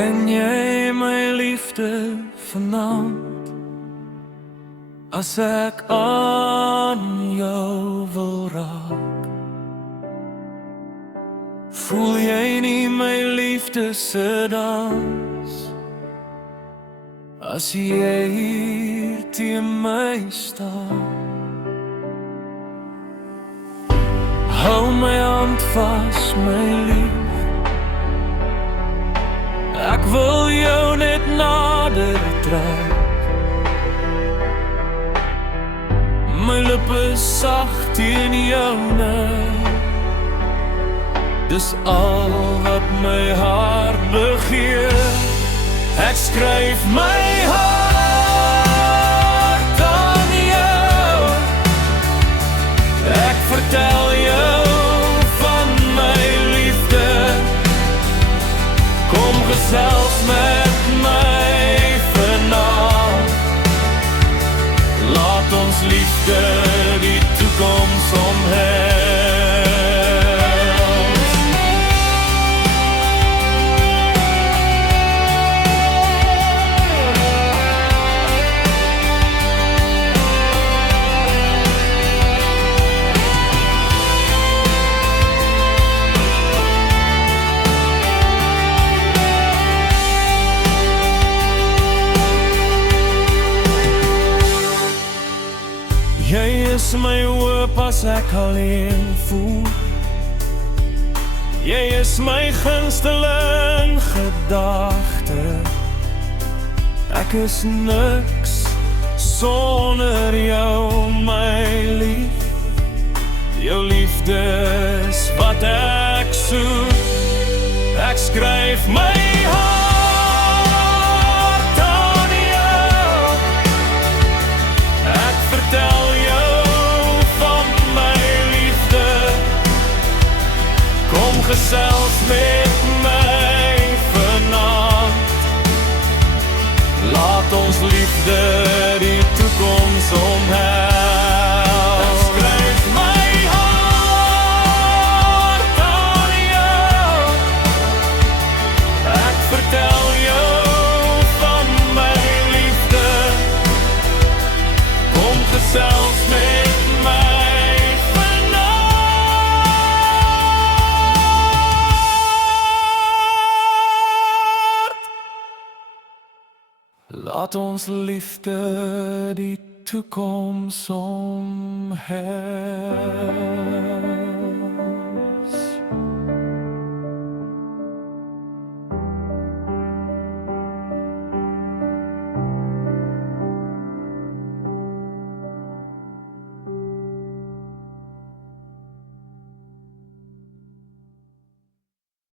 Ken jy my liefde vanaand? As ek aan jou wil raak, voel jy nie my liefde se dans? As jy hier teen my staan, hou my hand vas, my lief. Ek wil jou net nader trek, my lippe sag teen joune. Dis al wat my hart begeer. Ek skryf my hart aan jou. Ek vertel jou van my liefde. Kom gesels met my vanaand. Laat ons liefde die toekoms omhels. Jy is my hoop as ek alleen voel. Jy is my gunsteling gedagte. Ek is niks sonder jou, my lief. Jou liefde is wat ek soek. Ek skryf my hart aan jou. Ek vertel gesels met my vanaand. Laat ons liefde die toekoms omhels. Skryf my hart aan jou. Ek vertel jou van my liefde. Kom gesels met my. Laat ons liefde die toekoms omhels.